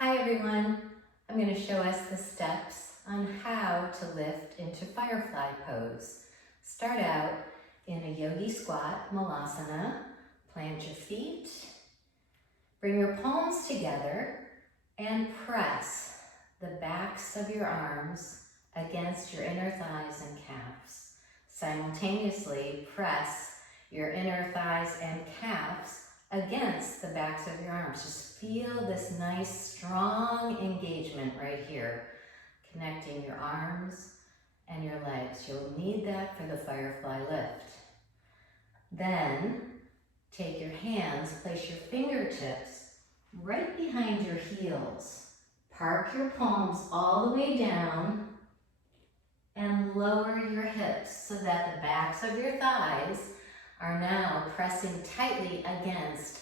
Hi everyone, I'm going to show us the steps on how to lift into Firefly Pose. Start out in a yogi squat, malasana. Plant your feet, bring your palms together and press the backs of your arms against your inner thighs and calves. Simultaneously press your inner thighs and calves against the backs of your arms. Just feel this nice, strong engagement right here, connecting your arms and your legs. You'll need that for the Firefly lift. Then, take your hands, place your fingertips right behind your heels. Park your palms all the way down and lower your hips so that the backs of your thighs are now pressing tightly against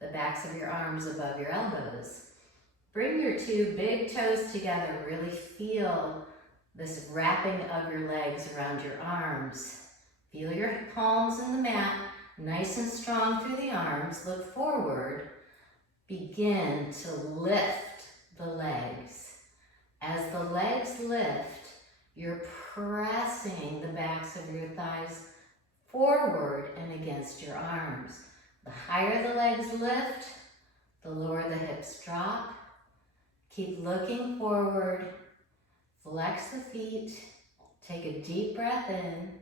the backs of your arms above your elbows. Bring your two big toes together. Really feel this wrapping of your legs around your arms. Feel your palms in the mat, nice and strong through the arms. Look forward. Begin to lift the legs. As the legs lift, you're pressing the backs of your thighs forward and against your arms. The higher the legs lift, the lower the hips drop. Keep looking forward. Flex the feet. Take a deep breath in.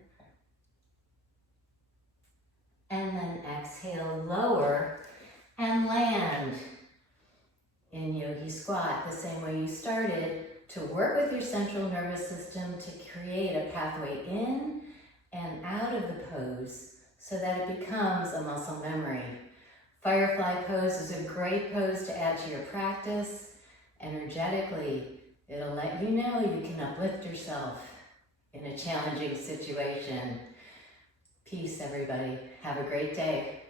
And then exhale, lower and land in yogi squat the same way you started, to work with your central nervous system to create a pathway in and out of the pose so that it becomes a muscle memory. Firefly Pose is a great pose to add to your practice. Energetically, it'll let you know you can uplift yourself in a challenging situation. Peace, everybody. Have a great day.